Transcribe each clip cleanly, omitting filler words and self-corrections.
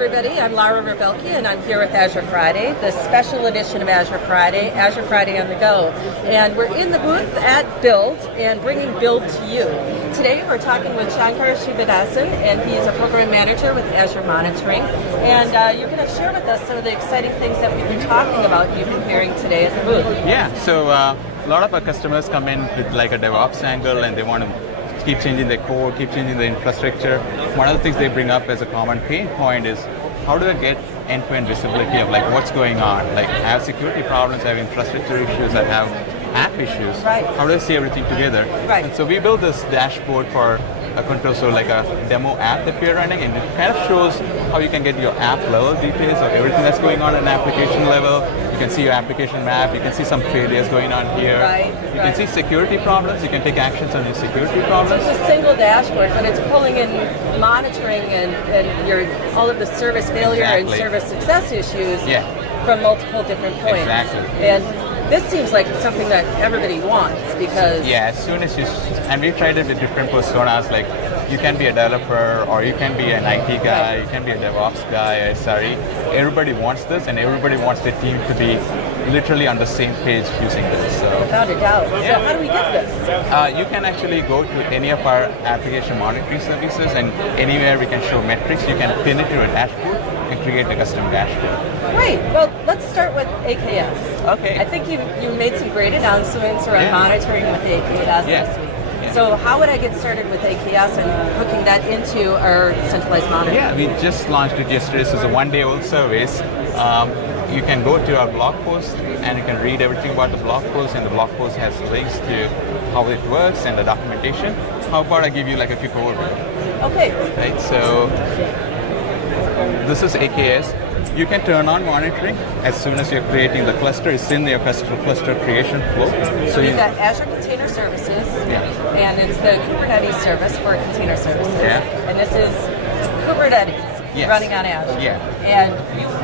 everybody. I'm Lara Rubbelke, and I'm here with Azure Friday, the special edition of Azure Friday on the go. And we're in the booth at Build and bringing Build to you. Today we're talking with Shankar Sivadasan, and he's a program manager with Azure Monitoring. And you're going to share with us some of the exciting things that we've been talking about you've been hearing today at the booth. Yeah, so a lot of our customers come in with like a DevOps angle, and they want to keep changing their code, keep changing the infrastructure. One of the things they bring up as a common pain point is, how do I get end-to-end visibility of like what's going on? Like I have security problems, I have infrastructure issues, I have app issues. Right. How do I see everything together? Right. And so we built this dashboard for a control, so like a demo app that we're running, and it kind of shows how you can get your app level details of everything that's going on at an application level. You can see your application map, you can see some failures going on here. Right, you can see security problems, you can take actions on your security problems. So it's a single dashboard, but it's pulling in monitoring and all of the service failure and service success issues from multiple different points. Exactly. And this seems like something that everybody wants because... Yeah, as soon as you... And we tried it with different personas, like you can be a developer, or you can be an IT guy, you can be a DevOps guy, SRE. Everybody wants this, and everybody wants their team to be literally on the same page using this. So. Without a doubt. Yeah. So how do we get this? You can actually go to any of our application monitoring services, and anywhere we can show metrics, you can pin it to a dashboard and create a custom dashboard. Great. Well, let's start with AKS. Okay. I think you made some great announcements around monitoring with AKS this week. Yeah. So how would I get started with AKS and hooking that into our centralized monitoring? Yeah, we just launched it yesterday, so it's a one-day-old service. You can go to our blog post and you can read everything about the blog post, and the blog post has links to how it works and the documentation. How about I give you like a quick overview? Okay. Right, so this is AKS. You can turn on monitoring as soon as you're creating the cluster. It's in your cluster creation flow. So you've got Azure Container Services, and it's the Kubernetes service for container services. Yeah. And this is Kubernetes running on Azure. Yeah. And you've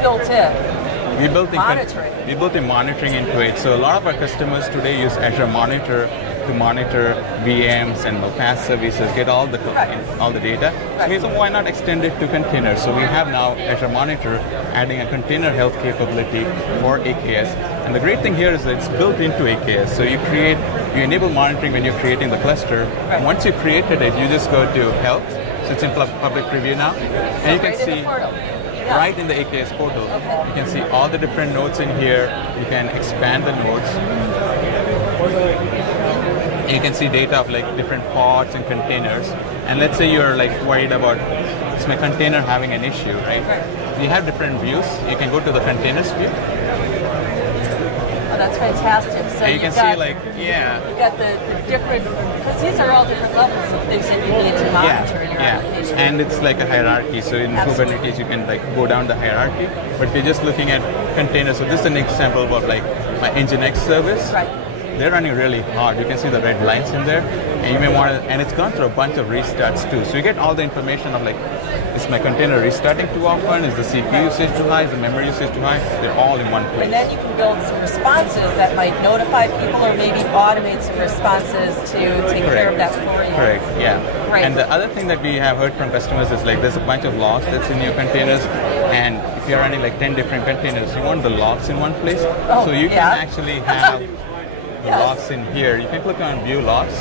built in monitoring. We built in monitoring into it. So a lot of our customers today use Azure Monitor to monitor VMs and PaaS services, get all the data. So we said, why not extend it to containers? So we have now Azure Monitor adding a container health capability for AKS. And the great thing here is that it's built into AKS. So you enable monitoring when you're creating the cluster. Once you created it, you just go to health. So it's in public preview now. And you can see right in the AKS portal, you can see all the different nodes in here. You can expand the nodes. You can see data of like different pods and containers. And let's say you're like worried about, is my container having an issue, right? We have different views. You can go to the containers view. Oh, that's fantastic. So you can see like, you've got the different, because these are all different levels of things that you need to monitor in your application. And it's like a hierarchy. So in Kubernetes, you can like go down the hierarchy. But if you're just looking at containers, so this is an example of like my Nginx service. They're running really hard. You can see the red lines in there, and you may want to, and it's gone through a bunch of restarts too. So you get all the information of like, is my container restarting too often? Is the CPU usage too high? Is the memory usage too high? They're all in one place. And then you can build some responses that might notify people, or maybe automate some responses to take care of that for you. Correct, yeah. And the other thing that we have heard from customers is like, there's a bunch of logs that's in your containers, and if you're running like 10 different containers, you want the logs in one place. So you can actually have logs in here. You can click on view logs.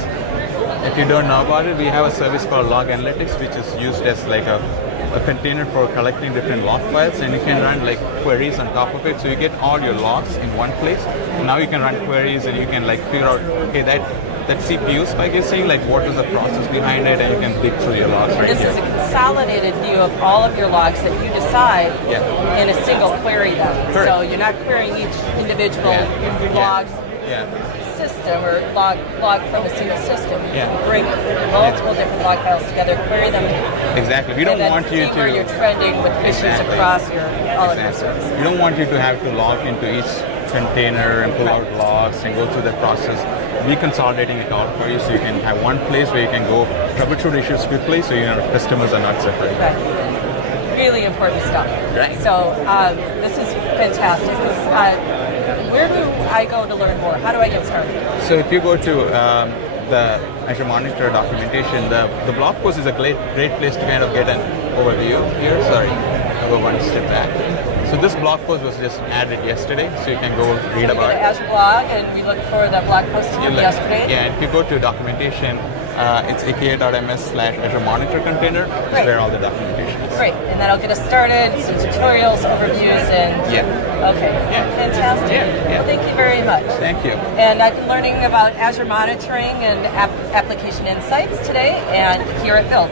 If you don't know about it, we have a service called Log Analytics, which is used as like a container for collecting different log files, and you can run like queries on top of it. So you get all your logs in one place. Now you can run queries, and you can like figure out, okay, that CPU spike is saying, like, what is the process behind it, and you can dig through your logs right here. This is a consolidated view of all of your logs that you decide in a single query then. So you're not querying each individual log system or log from a single system. You bring multiple different log files together, query them. Exactly. We don't want you to where you're trending with issues across all of your services. We don't want you to have to log into each container and pull out logs and go through the process. We're consolidating it all for you, so you can have one place where you can go troubleshoot issues quickly, so your customers are not suffering. Really important stuff. So this is fantastic. Where do I go to learn more? How do I get started? So if you go to the Azure Monitor documentation, the blog post is a great place to kind of get an overview here. Sorry. I'll go one step back. So this blog post was just added yesterday, so you can go read So we go about to it. Azure blog and we look for the blog post from yesterday. Yeah, and if you go to documentation, it's aka.ms/Azure Monitor Container. That's Great. where all the documentation is. Great, and that'll get us started, some tutorials, overviews, and Yeah. okay, fantastic. Yeah. Well, thank you very much. Thank you. And I've been learning about Azure monitoring and application insights today, and here at Build.